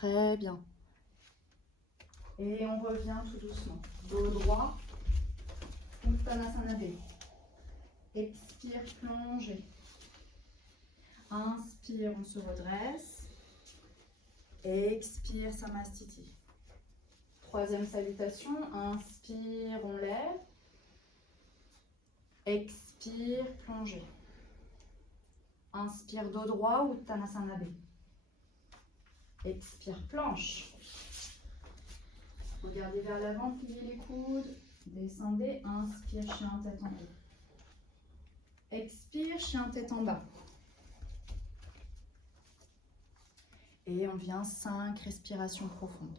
Très bien. Et on revient tout doucement. Dos droit. Uttanasana B. Expire, plongée. Inspire, on se redresse. Expire, Samastiti. Troisième salutation. Inspire, on lève. Expire, plongée. Inspire, dos droit, Uttanasana B. Expire, planche. Regardez vers l'avant, pliez les coudes. Descendez, inspire, chien tête en haut. Expire, chien tête en bas. Et on vient 5 respirations profondes.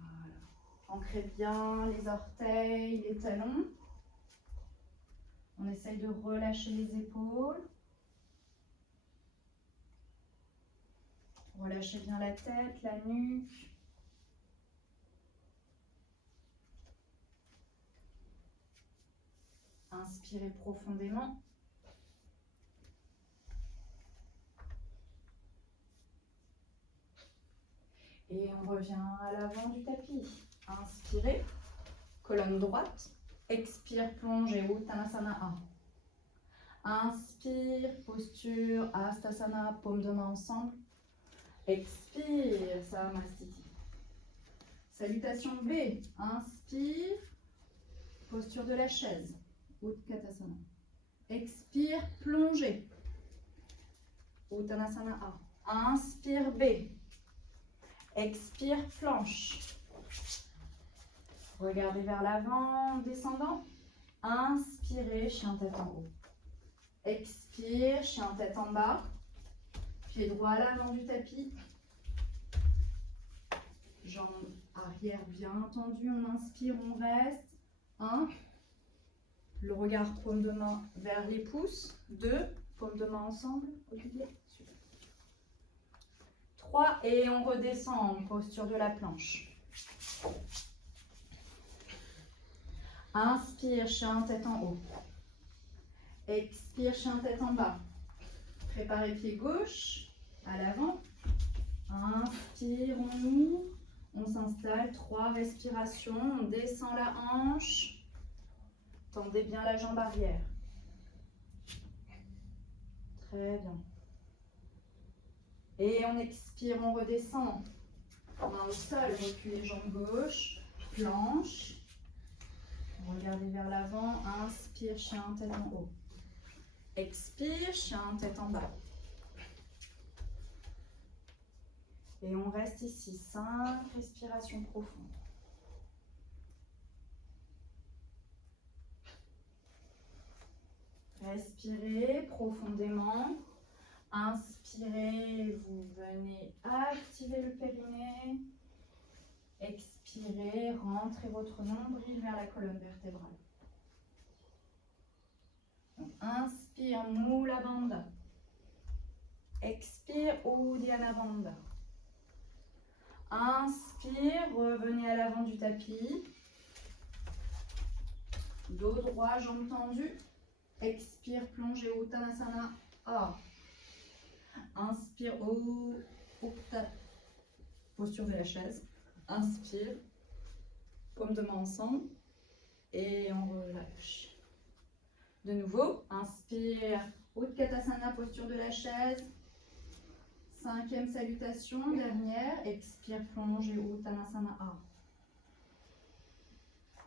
Voilà. Ancrez bien les orteils, les talons. On essaye de relâcher les épaules. Relâchez bien la tête, la nuque. Inspirez profondément. Et on revient à l'avant du tapis. Inspirez, colonne droite. Expire, plongée, Uttanasana A. Inspire, posture, Hastasana, paume de main ensemble. Expire, Samastiti. Salutation B. Inspire, posture de la chaise, Utkatasana. Expire, plongée, Uttanasana A. Inspire B. Expire, planche. Regardez vers l'avant, descendant. Inspirez, chien tête en haut. Expire, chien tête en bas. Pied droit à l'avant du tapis. Jambes arrière bien tendues. On inspire, on reste. 1. Le regard paume de main vers les pouces. 2. Paume de main ensemble. Super. 3. Et on redescend en posture de la planche. Inspire, chien tête en haut. Expire, chien tête en bas. Préparez pied gauche à l'avant. Inspire, on ouvre. On s'installe. 3 respirations. On descend la hanche. Tendez bien la jambe arrière. Très bien. Et on expire, on redescend. Main au sol, reculez jambe gauche. Planche. Regardez vers l'avant. Inspire, chien tête en haut. Expire, chien tête en bas. Et on reste ici. 5 respirations profondes. Respirez profondément. Inspirez, vous venez activer le périnée. Expirez, rentrez votre nombril vers la colonne vertébrale. Donc, inspire, Mula Bandha. Expire, Uddiyana Bandha. Inspire, revenez à l'avant du tapis. Dos droit, jambes tendues. Expire, plongez, Uttanasana A. Inspire, posture de la chaise. Inspire, paume de main ensemble. Et on relâche. De nouveau, inspire, Utkatasana, posture de la chaise. 5e salutation, dernière. Expire, plongez, Uttanasana A.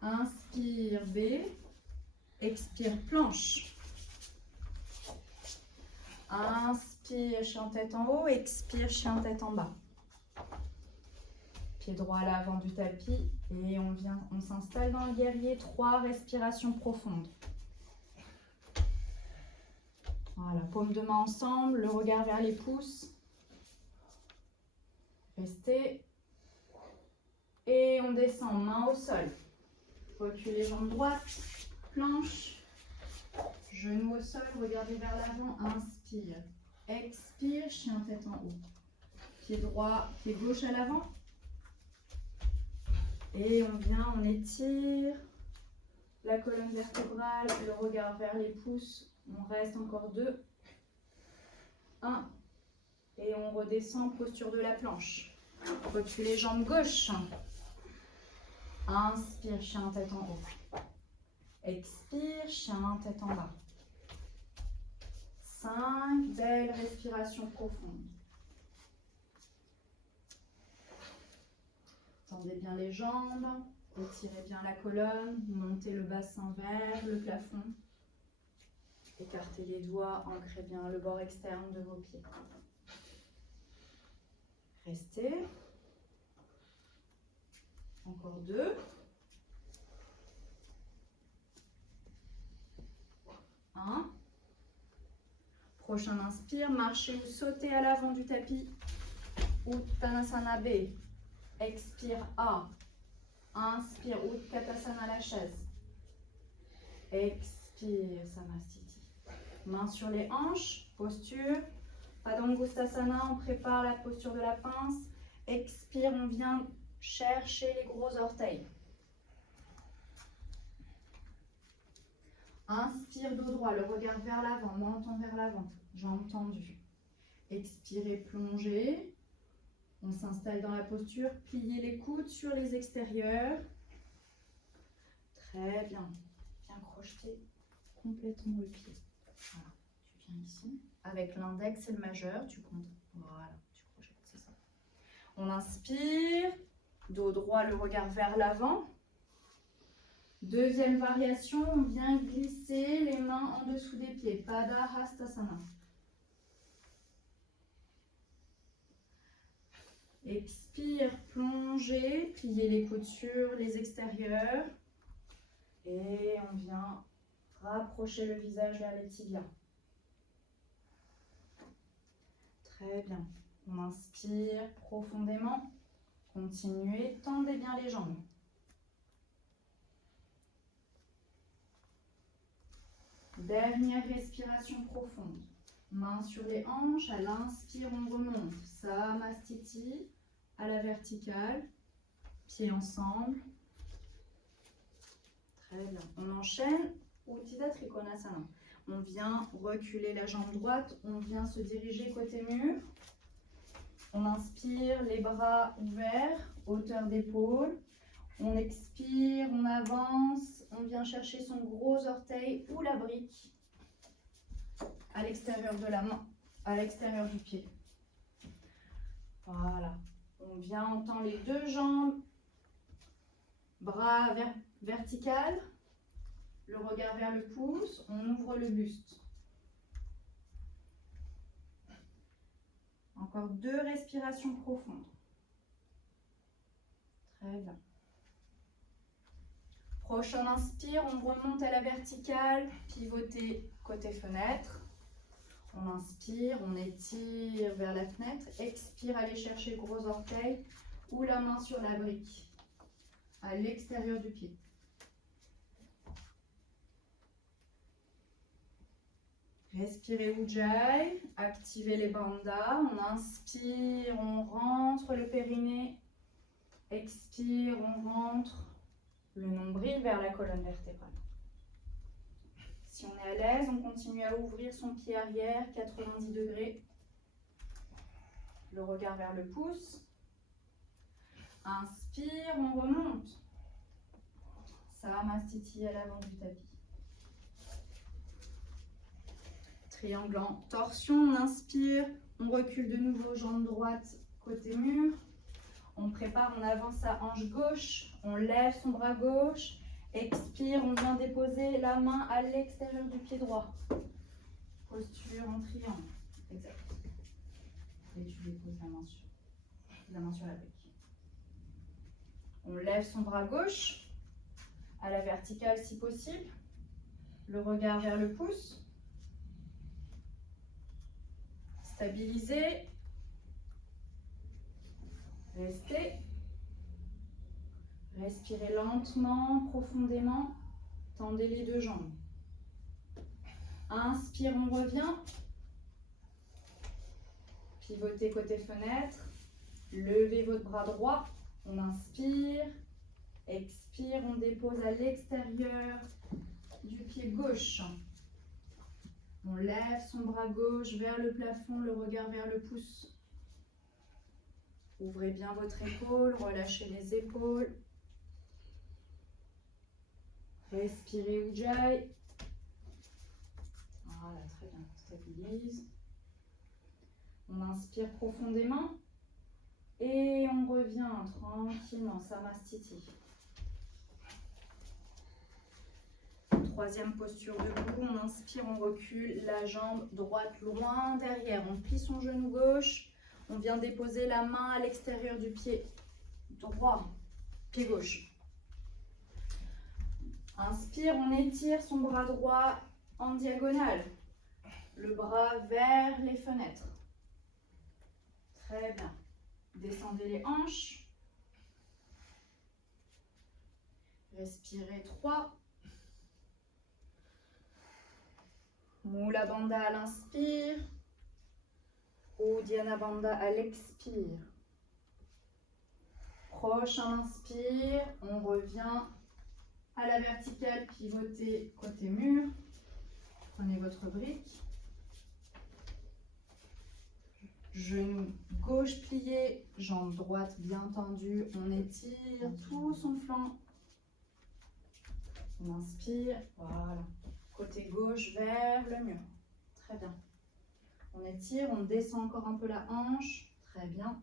Inspire, B. Expire, planche. Inspire, chien tête en haut. Expire, chien tête en bas. Pied droit à l'avant du tapis. Et on s'installe dans le guerrier. 3 respirations profondes. Voilà, paume de main ensemble, le regard vers les pouces. Restez. Et on descend, main au sol. Reculez jambe droite, planche. Genou au sol, regardez vers l'avant, inspire. Expire, chien tête en haut. Pied droit, pied gauche à l'avant. Et on vient, on étire la colonne vertébrale, le regard vers les pouces. On reste encore 2. 1. Et on redescend, posture de la planche. Reculez jambes gauche. Inspire, chien tête en haut. Expire, chien tête en bas. 5 belles respirations profondes. Tendez bien les jambes, étirez bien la colonne, montez le bassin vers le plafond. Écartez les doigts, ancrez bien le bord externe de vos pieds. Restez. Encore 2. 1. Prochain inspire, marchez ou sautez à l'avant du tapis. Uttanasana B. Expire A. Inspire, Utkatasana la chaise. Expire, Samastiti. Mains sur les hanches, posture. Padangusthasana, on prépare la posture de la pince. Expire, on vient chercher les gros orteils. Inspire, dos droit, le regard vers l'avant, menton vers l'avant, jambes tendues. Expirez, plongez. On s'installe dans la posture, pliez les coudes sur les extérieurs. Très bien. Bien crocheter complètement le pied. Voilà. Tu viens ici. Avec l'index et le majeur, tu comptes. Voilà, tu crochettes, c'est ça. On inspire, dos droit, le regard vers l'avant. Deuxième variation, on vient glisser les mains en dessous des pieds. Padahastasana. Expire, plongez, pliez les coudes sur les extérieurs. Et on vient rapprocher le visage vers les tibias. Très bien. On inspire profondément. Continuez, tendez bien les jambes. Dernière respiration profonde. Mains sur les hanches. À l'inspire, on remonte. Samastiti à la verticale. Pieds ensemble. Très bien. On enchaîne. Uttita Trikonasana. On vient reculer la jambe droite. On vient se diriger côté mur. On inspire, les bras ouverts, hauteur d'épaule. On expire, on avance. On vient chercher son gros orteil ou la brique à l'extérieur de la main, à l'extérieur du pied. Voilà. On vient, on tend les deux jambes. Bras vertical. Le regard vers le pouce. On ouvre le buste. Encore 2 respirations profondes. Très bien. Prochain inspire, on remonte à la verticale, pivotez côté fenêtre. On inspire, on étire vers la fenêtre. Expire, allez chercher le gros orteil ou la main sur la brique à l'extérieur du pied. Respirez Ujjayi, activez les bandhas. On inspire, on rentre le périnée. Expire, on rentre le nombril vers la colonne vertébrale. Si on est à l'aise, on continue à ouvrir son pied arrière, 90 degrés. Le regard vers le pouce. Inspire, on remonte. Samastiti à l'avant du tapis. Triangle en torsion, on inspire, on recule de nouveau, jambe droite côté mur. On prépare, on avance sa hanche gauche, on lève son bras gauche. Expire, on vient déposer la main à l'extérieur du pied droit. Posture en triangle. Exact. Et tu déposes la main sur la brique. On lève son bras gauche à la verticale si possible. Le regard vers le pouce. Stabilisez. Restez. Respirez lentement, profondément. Tendez les deux jambes. Inspire, on revient. Pivotez côté fenêtre. Levez votre bras droit. On inspire. Expire, on dépose à l'extérieur du pied gauche. On lève son bras gauche vers le plafond, le regard vers le pouce. Ouvrez bien votre épaule, relâchez les épaules. Respirez Ujjayi. Voilà, très bien, stabilise. On inspire profondément et on revient tranquillement, Samastiti. Troisième posture debout, on inspire, on recule la jambe droite loin derrière. On plie son genou gauche, on vient déposer la main à l'extérieur du pied droit, pied gauche. Inspire, on étire son bras droit en diagonale, le bras vers les fenêtres. Très bien. Descendez les hanches. Respirez 3. Mula Bandha à l'inspire. Uddiyana Bandha à l'expire. Prochain inspire, on revient à la verticale, pivotez côté mur. Prenez votre brique. Genou gauche plié, jambe droite bien tendue. On étire tout son flanc. On inspire, voilà. Côté gauche vers le mur. Très bien. On étire, on descend encore un peu la hanche. Très bien.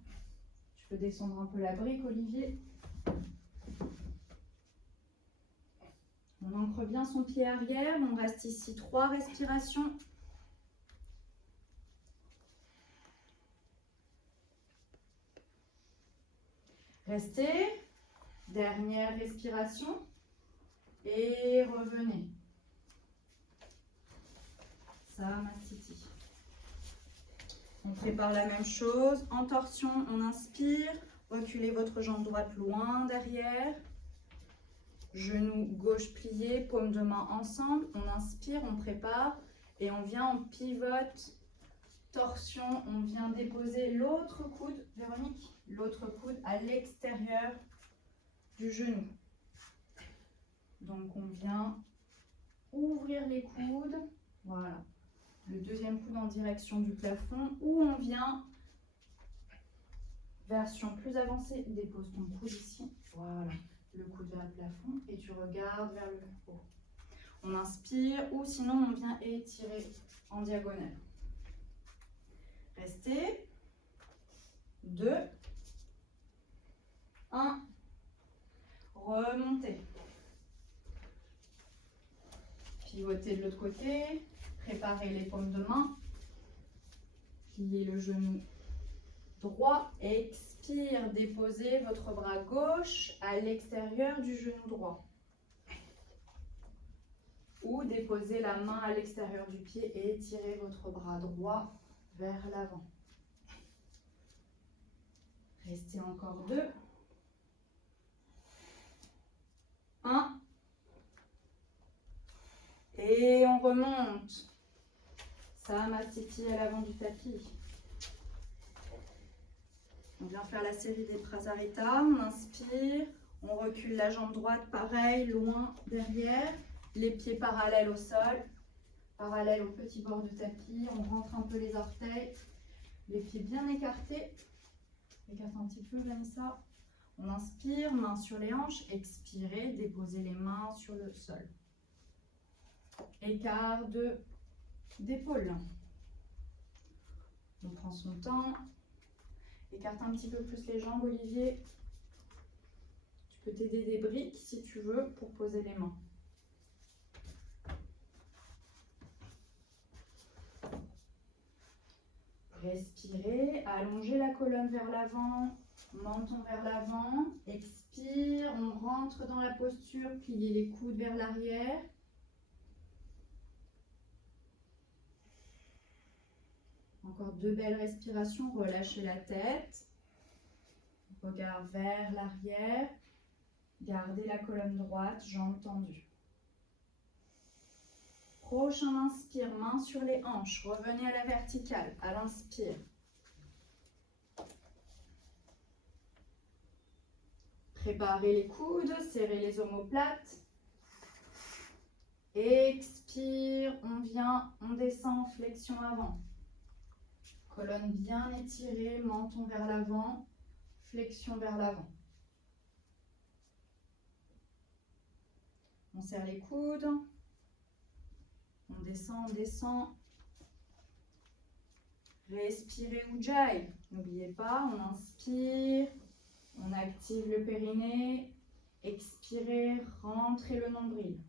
Tu peux descendre un peu la brique, Olivier. On ancre bien son pied arrière. On reste ici 3 respirations. Restez. Dernière respiration. Et revenez. Samastiti. On prépare la même chose. En torsion, on inspire. Reculez votre jambe droite loin derrière. Genou gauche plié, paume de main ensemble. On inspire, on prépare. Et on vient, on pivote. Torsion, on vient déposer l'autre coude, Véronique, l'autre coude à l'extérieur du genou. Donc on vient ouvrir les coudes, voilà. Le deuxième coude en direction du plafond, ou on vient, version plus avancée, dépose ton coude ici, voilà. Le coude vers le plafond et tu regardes vers le haut. On inspire, ou sinon on vient étirer en diagonale. Restez. 2. 1. Remontez. Pivotez de l'autre côté. Préparez les paumes de main. Pliez le genou droit. Expire. Déposez votre bras gauche à l'extérieur du genou droit. Ou déposez la main à l'extérieur du pied et étirez votre bras droit vers l'avant. Restez encore 2. 1. Et on remonte. Samastiti à l'avant du tapis. On vient faire la série des Prasarita. On inspire. On recule la jambe droite, pareil, loin derrière. Les pieds parallèles au sol. Parallèle au petit bord du tapis. On rentre un peu les orteils. Les pieds bien écartés. Écarte un petit peu, Vanessa. On inspire, main sur les hanches. Expirez, déposez les mains sur le sol. Écart d'épaule. On prend son temps. Écarte un petit peu plus les jambes, Olivier. Tu peux t'aider des briques si tu veux pour poser les mains. Respirez, allongez la colonne vers l'avant, menton vers l'avant. Expire, on rentre dans la posture, pliez les coudes vers l'arrière. Encore 2 belles respirations, relâchez la tête. Regard vers l'arrière. Gardez la colonne droite, jambes tendues. Prochain inspire, main sur les hanches. Revenez à la verticale, à l'inspire. Préparez les coudes, serrez les omoplates. Expire. Inspire, on vient, on descend, flexion avant. Colonne bien étirée, menton vers l'avant, flexion vers l'avant. On serre les coudes. On descend, on descend. Respirez Ujjayi. N'oubliez pas, on inspire, on active le périnée. Expirez, rentrez le nombril.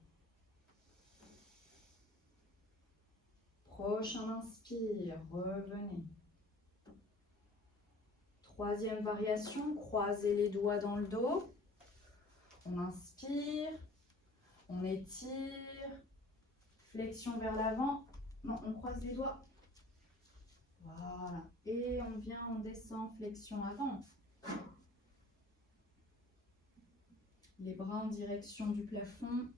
Prochain inspire, revenez. Troisième variation, croisez les doigts dans le dos. On inspire, on étire, flexion vers l'avant. Non, on croise les doigts. Voilà. Et on vient, on descend, flexion avant. Les bras en direction du plafond.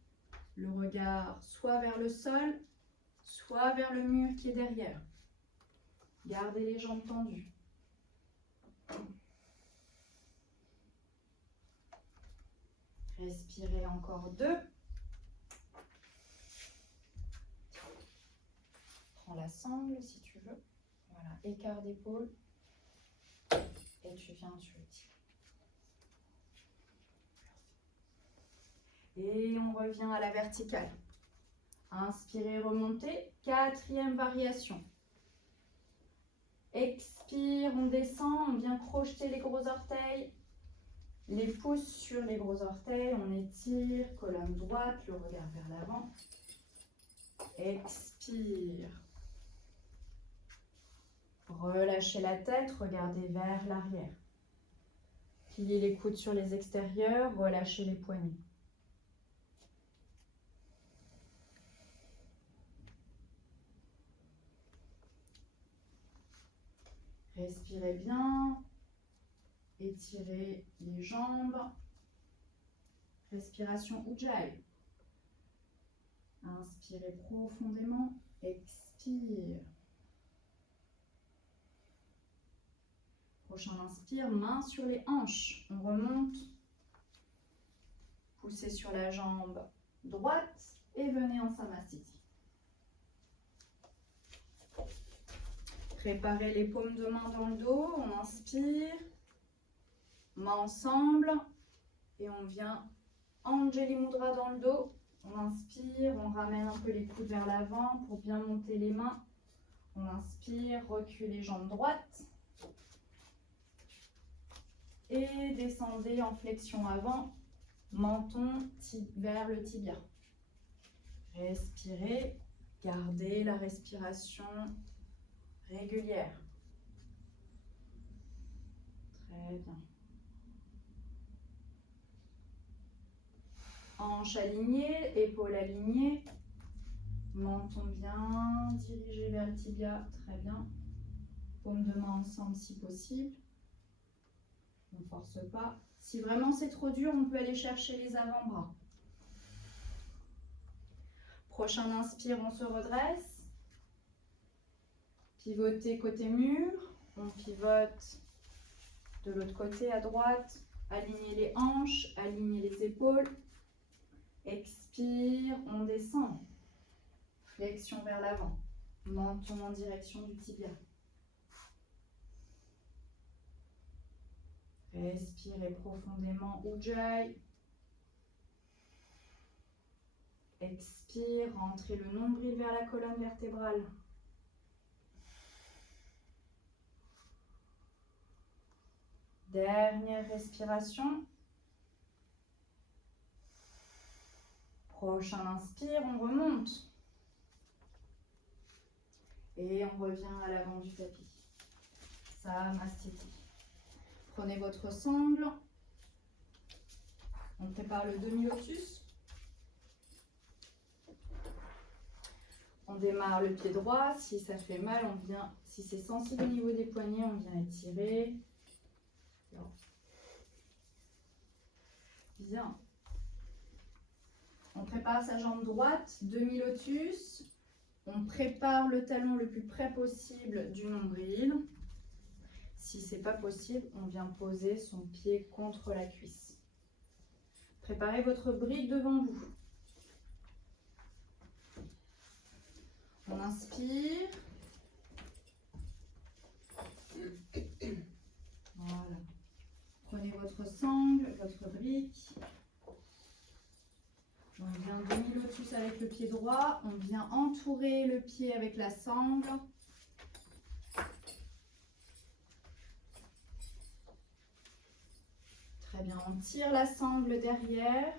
Le regard soit vers le sol, soit vers le mur qui est derrière. Gardez les jambes tendues. Respirez encore 2. Prends la sangle si tu veux. Voilà, écart d'épaule. Et tu viens, tu le tires. Et on revient à la verticale. Inspirez, remontez. 4e variation. Expire, on descend, on vient crocheter les gros orteils. Les pouces sur les gros orteils, on étire, colonne droite, le regard vers l'avant. Expire. Relâchez la tête, regardez vers l'arrière. Pliez les coudes sur les extérieurs, relâchez les poignets. Respirez bien. Étirez les jambes. Respiration Ujjayi. Inspirez profondément. Expire. Prochain inspire, main sur les hanches. On remonte. Poussez sur la jambe droite et venez en Samastiti. Préparez les paumes de main dans le dos. On inspire. Mains ensemble. Et on vient Anjali Mudra dans le dos. On inspire, on ramène un peu les coudes vers l'avant pour bien monter les mains. On inspire, recule les jambes droites. Et descendez en flexion avant, menton vers le tibia. Respirez, gardez la respiration régulière. Très bien. Hanches alignées, épaules alignées, menton bien dirigé vers le tibia, très bien. Paumes de main ensemble si possible. On ne force pas. Si vraiment c'est trop dur, on peut aller chercher les avant-bras. Prochain inspire, on se redresse. Pivotez côté mur. On pivote de l'autre côté à droite. Alignez les hanches, alignez les épaules. Expire, on descend. Flexion vers l'avant. Menton en direction du tibia. Respirez profondément Ujjayi. Expire, rentrez le nombril vers la colonne vertébrale. Dernière respiration. Prochain inspire, on remonte. Et on revient à l'avant du tapis. Samastiti. Prenez votre sangle. On prépare le demi-lotus. On démarre le pied droit. Si ça fait mal, on vient. Si c'est sensible au niveau des poignets, on vient étirer. Bien. On prépare sa jambe droite, demi-lotus. On prépare le talon le plus près possible du nombril. Si ce n'est pas possible, on vient poser son pied contre la cuisse. Préparez votre brique devant vous. On inspire. Voilà. Prenez votre sangle, votre brique. On vient demi-lotus avec le pied droit. On vient entourer le pied avec la sangle. Très bien. On tire la sangle derrière.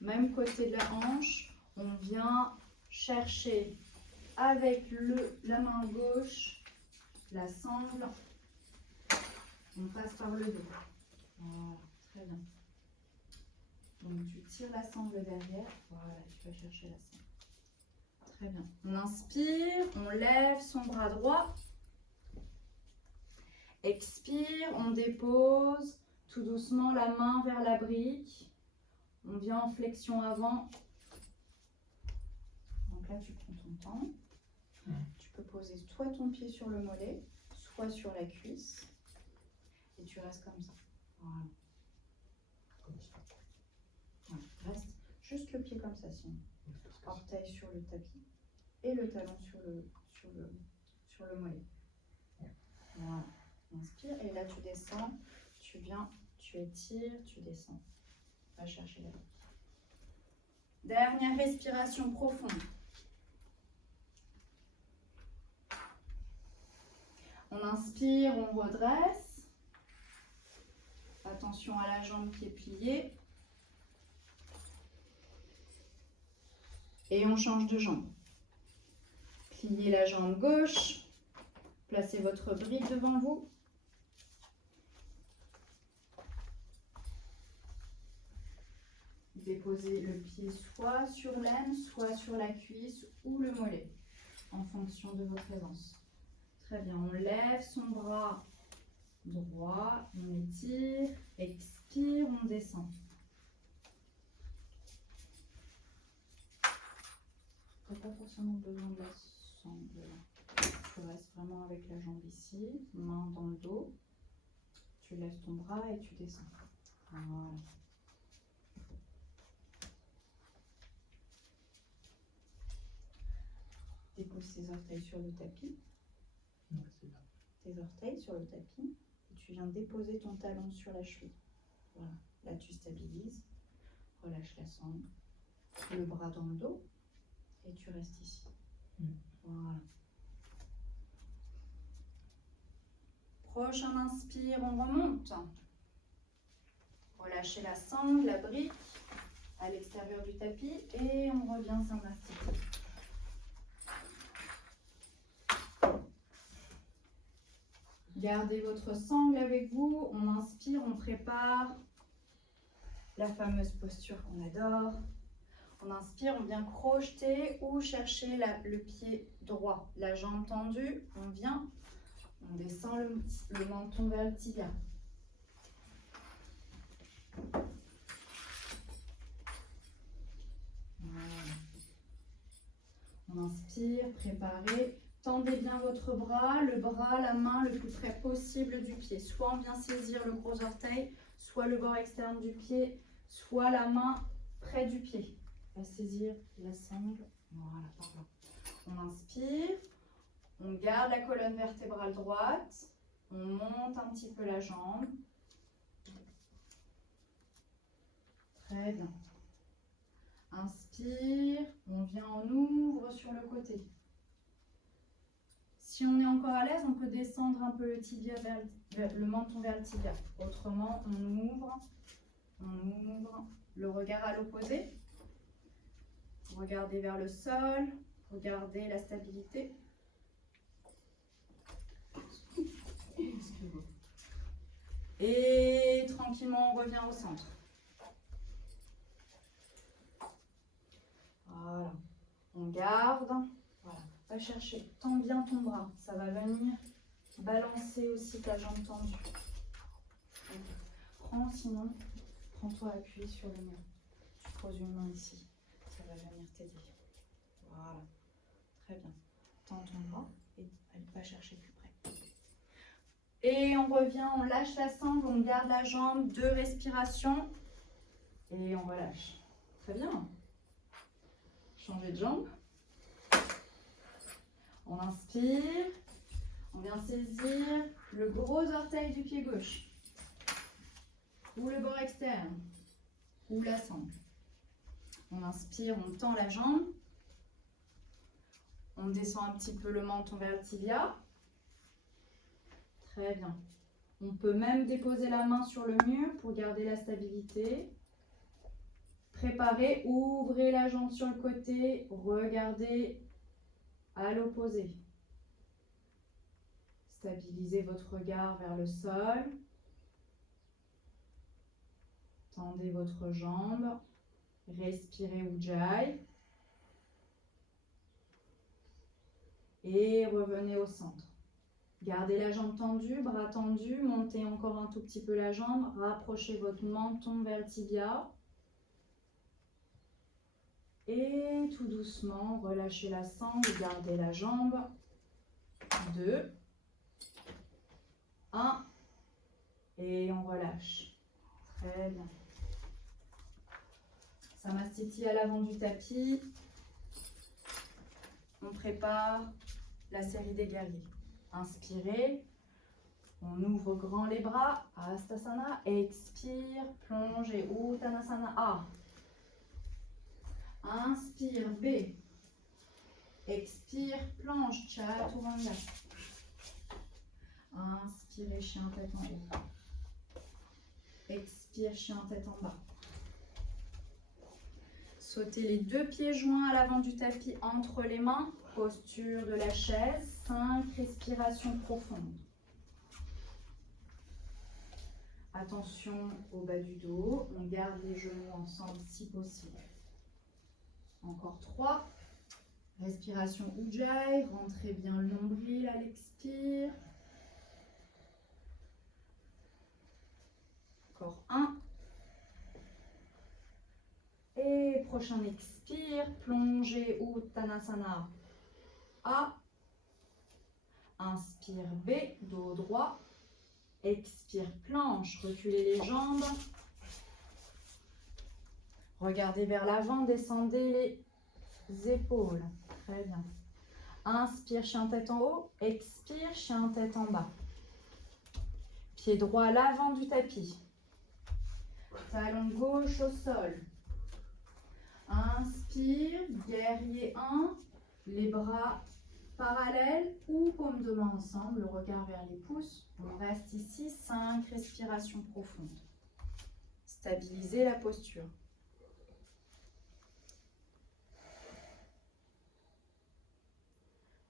Même côté de la hanche. On vient chercher avec la main gauche la sangle. On passe par le dos. Voilà, très bien. Donc tu tires la sangle derrière. Voilà, tu vas chercher la sangle. Très bien. On inspire, on lève son bras droit. Expire, on dépose tout doucement la main vers la brique. On vient en flexion avant. Donc là, tu prends ton temps. Tu peux poser soit ton pied sur le mollet, soit sur la cuisse. Et tu restes comme ça. Voilà. Comme ça. Ouais, reste juste le pied comme ça, sinon. Orteil sur le tapis et le talon sur le mollet. Voilà. Inspire et là tu descends, tu viens, tu étires, tu descends. Va chercher la brique. Dernière respiration profonde. On inspire, on redresse. Attention à la jambe qui est pliée. Et on change de jambe. Pliez la jambe gauche. Placez votre brique devant vous. Déposez le pied soit sur l'aine, soit sur la cuisse ou le mollet, en fonction de votre aisance. Très bien, on lève son bras droit, on étire, expire, on descend. Tu n'as pas forcément besoin de la sangle. Tu restes vraiment avec la jambe ici, main dans le dos. Tu lèves ton bras et tu descends. Voilà. Dépose tes orteils sur le tapis. Ouais, c'est là. Tes orteils sur le tapis. Et tu viens déposer ton talon sur la cheville. Voilà. Là, tu stabilises. Relâche la sangle. Le bras dans le dos. Et tu restes ici. Voilà. Prochain inspire, on remonte. Relâchez la sangle, la brique à l'extérieur du tapis et on revient s'inverser. Gardez votre sangle avec vous. On inspire, on prépare la fameuse posture qu'on adore. On inspire, on vient crocheter ou chercher le pied droit, la jambe tendue. On vient, on descend le menton vers le tibia. Voilà. On inspire, préparez. Tendez bien votre bras, la main le plus près possible du pied. Soit on vient saisir le gros orteil, soit le bord externe du pied, soit la main près du pied. On va saisir la sangle. Voilà, par là. On inspire, on garde la colonne vertébrale droite, on monte un petit peu la jambe. Très bien. Inspire, on vient, on ouvre sur le côté. Si on est encore à l'aise, on peut descendre un peu le tibia le menton vers le tibia. Autrement, on ouvre, le regard à l'opposé. Regardez vers le sol, regardez la stabilité. Et tranquillement, on revient au centre. Voilà. On garde. Voilà. Va chercher. Tends bien ton bras. Ça va venir balancer aussi ta jambe tendue. Sinon, prends-toi appuyé sur le mur. Tu poses une main ici. Ça va venir t'aider. Voilà. Très bien. Tends ton bras et va chercher plus près. Et on revient, on lâche la sangle, on garde la jambe, 2 respirations et on relâche. Très bien. Changer de jambe. On inspire. On vient saisir le gros orteil du pied gauche. Ou le bord externe. Ou la sangle. On inspire, on tend la jambe. On descend un petit peu le menton vers le tibia. Très bien. On peut même déposer la main sur le mur pour garder la stabilité. Préparez, ouvrez la jambe sur le côté, regardez à l'opposé. Stabilisez votre regard vers le sol. Tendez votre jambe. Respirez Ujjayi. Et revenez au centre. Gardez la jambe tendue, bras tendus, montez encore un tout petit peu la jambe, rapprochez votre menton vers le tibia. Et tout doucement, relâchez la sangle, gardez la jambe. 2, 1, et on relâche. Très bien. Samastiti à l'avant du tapis. On prépare la série des guerriers. Inspirez, on ouvre grand les bras, Hastasana, expire, plongez, Uttanasana A. Inspire, B. Expire, planche, Chaturanga. Inspirez, chien tête en haut. Expire, chien tête en bas. Sautez les 2 pieds joints à l'avant du tapis entre les mains. Posture de la chaise, 5 respirations profondes. Attention au bas du dos, on garde les genoux ensemble si possible. Encore 3. Respiration Ujjayi, rentrez bien le nombril à l'expire. Encore 1. Et prochain expire, plongez Uttanasana A. Inspire B, dos droit. Expire, planche, reculez les jambes. Regardez vers l'avant, descendez les épaules. Très bien. Inspire, chien tête en haut. Expire, chien tête en bas. Pied droit à l'avant du tapis. Talon gauche au sol. Inspire, guerrier 1. Les bras parallèles ou paumes de main ensemble, le regard vers les pouces. On reste ici, 5 respirations profondes. Stabilisez la posture.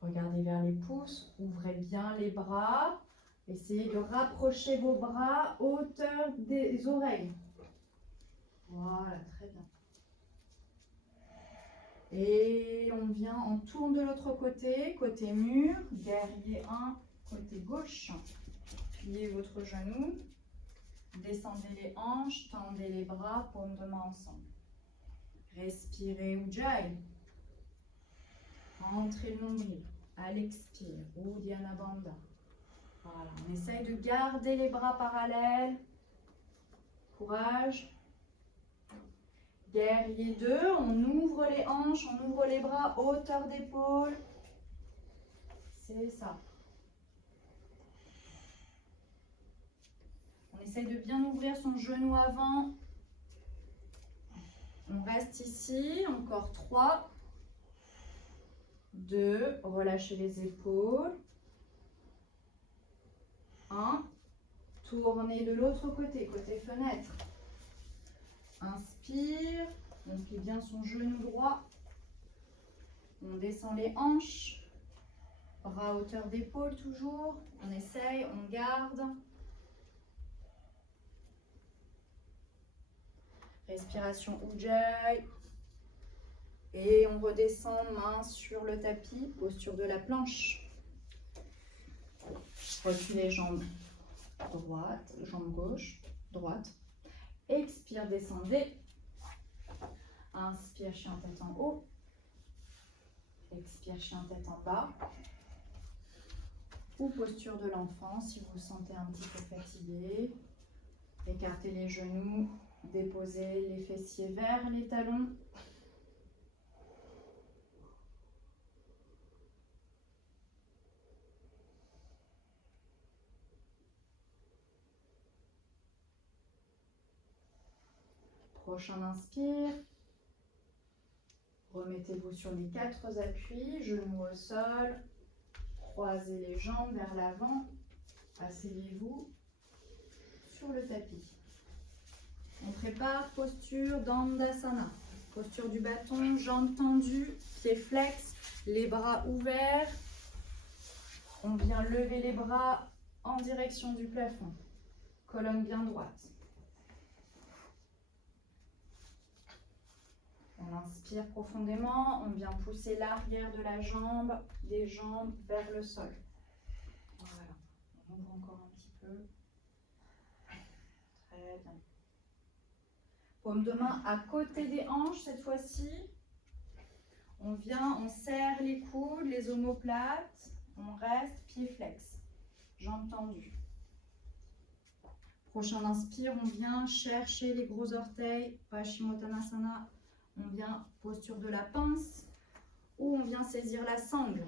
Regardez vers les pouces, ouvrez bien les bras. Essayez de rapprocher vos bras hauteur des oreilles. Voilà, très bien. Et on vient, on tourne de l'autre côté, côté mur, guerrier 1, côté gauche. Pliez votre genou, descendez les hanches, tendez les bras, paumes de main ensemble. Respirez Ujjayi. Rentrez le nombril. À l'expire, Uddiyana Bandha. Voilà, on essaye de garder les bras parallèles. Courage. Guerrier 2, on ouvre les hanches, on ouvre les bras, hauteur d'épaule. C'est ça. On essaye de bien ouvrir son genou avant. On reste ici, encore 3, 2, relâchez les épaules. 1, tournez de l'autre côté, côté fenêtre. Inspire, on plie bien son genou droit. On descend les hanches. Bras à hauteur d'épaule toujours. On essaye, on garde. Respiration Ujjayi. Et on redescend, main sur le tapis, posture de la planche. Reculez jambes droite, jambe gauche, droite. Expire, descendez. Inspire, chien tête en haut. Expire, chien tête en bas. Ou posture de l'enfant si vous vous sentez un petit peu fatigué. Écartez les genoux, déposez les fessiers vers les talons. . Prochain inspire. Remettez-vous sur les 4 appuis, genoux au sol. Croisez les jambes vers l'avant. Asseyez-vous sur le tapis. On prépare posture d'Andasana. Posture du bâton, jambes tendues, pieds flex, les bras ouverts. On vient lever les bras en direction du plafond. Colonne bien droite. On inspire profondément, on vient pousser l'arrière de la jambe, des jambes vers le sol. Voilà, on ouvre encore un petit peu. Très bien. Paume de main à côté des hanches cette fois-ci. On vient, on serre les coudes, les omoplates. On reste, pieds flex, jambes tendues. Prochain inspire, on vient chercher les gros orteils, Paschimottanasana. On vient posture de la pince ou on vient saisir la sangle.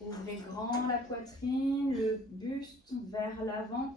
Ouvrez grand la poitrine, le buste vers l'avant.